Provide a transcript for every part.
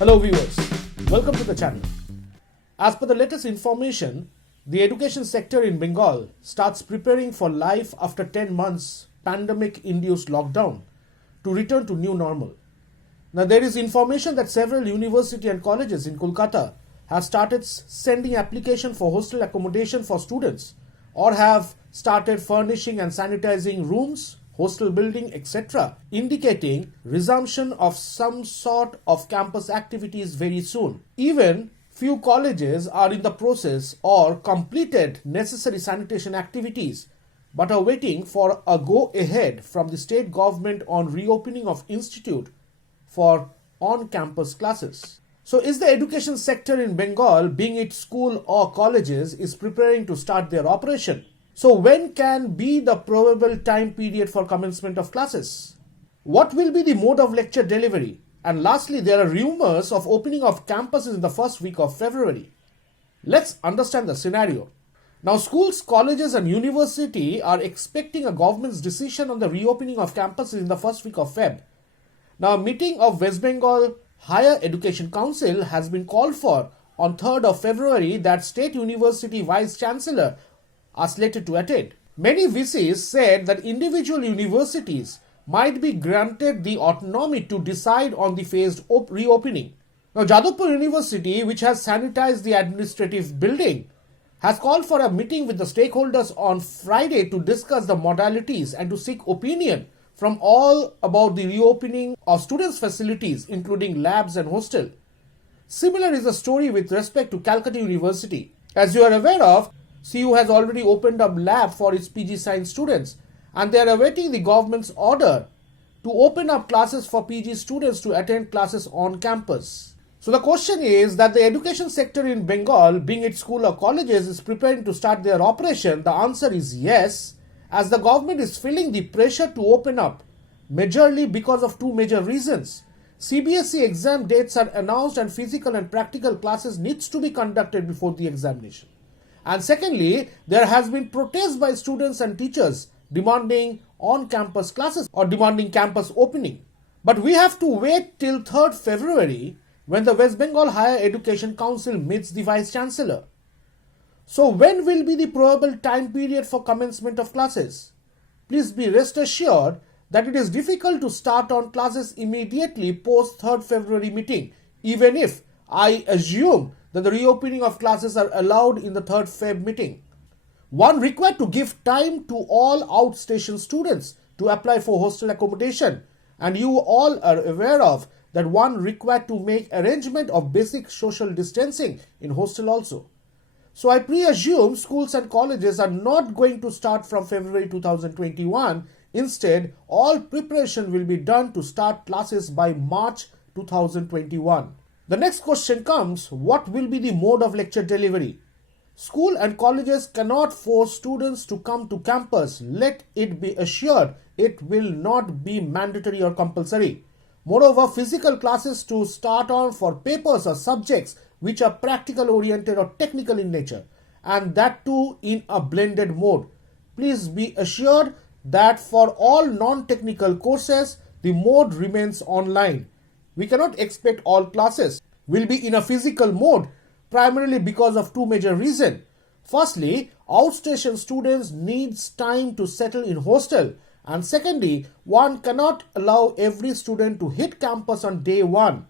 Hello viewers, welcome to the channel. As per the latest information, the education sector in Bengal starts preparing for life after 10 months pandemic-induced lockdown to return to new normal. Now there is information that several universities and colleges in Kolkata have started sending application for hostel accommodation for students or have started furnishing and sanitizing rooms, hostel building, etc., indicating resumption of some sort of campus activities very soon. Even few colleges are in the process or completed necessary sanitation activities but are waiting for a go-ahead from the state government on reopening of institute for on-campus classes. So is the education sector in Bengal, being it school or colleges, is preparing to start their operation? So when can be the probable time period for commencement of classes? What will be the mode of lecture delivery? And lastly, there are rumors of opening of campuses in the first week of February. Let's understand the scenario. Now, schools, colleges and university are expecting a government's decision on the reopening of campuses in the first week of Feb. Now, a meeting of West Bengal Higher Education Council has been called for on 3rd of February that State University Vice Chancellor are slated to attend. Many VCs said that individual universities might be granted the autonomy to decide on the phased reopening. Now, Jadavpur University, which has sanitized the administrative building, has called for a meeting with the stakeholders on Friday to discuss the modalities and to seek opinion from all about the reopening of students' facilities, including labs and hostel. Similar is the story with respect to Calcutta University. As you are aware of, CU has already opened up lab for its PG Science students and they are awaiting the government's order to open up classes for PG students to attend classes on campus. So the question is that the education sector in Bengal, being it school or colleges, is preparing to start their operation. The answer is yes, as the government is feeling the pressure to open up, majorly because of two major reasons. CBSE exam dates are announced and physical and practical classes needs to be conducted before the examination. And secondly, there has been protest by students and teachers demanding on-campus classes or demanding campus opening. But we have to wait till 3rd February when the West Bengal Higher Education Council meets the Vice Chancellor. So when will be the probable time period for commencement of classes? Please be rest assured that it is difficult to start on classes immediately post 3rd February meeting, even if I assume that the reopening of classes are allowed in the 3rd Feb meeting. One required to give time to all outstation students to apply for hostel accommodation, and you all are aware of that one required to make arrangement of basic social distancing in hostel also. So I presume schools and colleges are not going to start from February 2021. Instead, all preparation will be done to start classes by March 2021. The next question comes, what will be the mode of lecture delivery? School and colleges cannot force students to come to campus. Let it be assured it will not be mandatory or compulsory. Moreover, physical classes to start on for papers or subjects which are practical oriented or technical in nature, and that too in a blended mode. Please be assured that for all non-technical courses, the mode remains online. We cannot expect all classes will be in a physical mode, primarily because of two major reasons. Firstly, outstation students needs time to settle in hostel, and secondly, one cannot allow every student to hit campus on day one.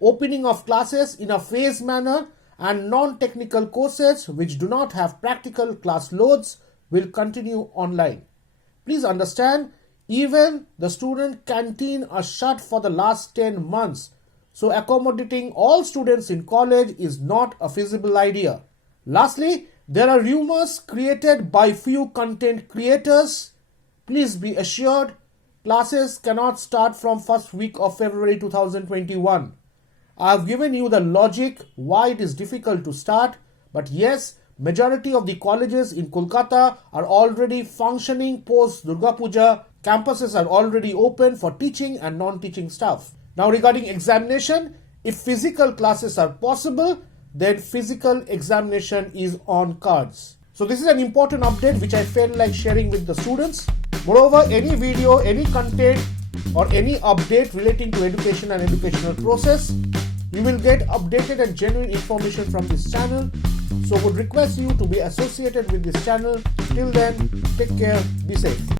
Opening of classes in a phased manner and non-technical courses which do not have practical class loads will continue online. Please understand, even the student canteen are shut for the last 10 months. So accommodating all students in college is not a feasible idea. Lastly, there are rumors created by few content creators. Please be assured, classes cannot start from first week of February 2021. I have given you the logic why it is difficult to start, but yes, majority of the colleges in Kolkata are already functioning post Durga Puja. Campuses are already open for teaching and non-teaching staff. Now regarding examination, if physical classes are possible, then physical examination is on cards. So this is an important update which I felt like sharing with the students. Moreover, any video, any content or any update relating to education and educational process, You will get updated and genuine information from this channel. So would request you to be associated with this channel. Till then, take care, be safe.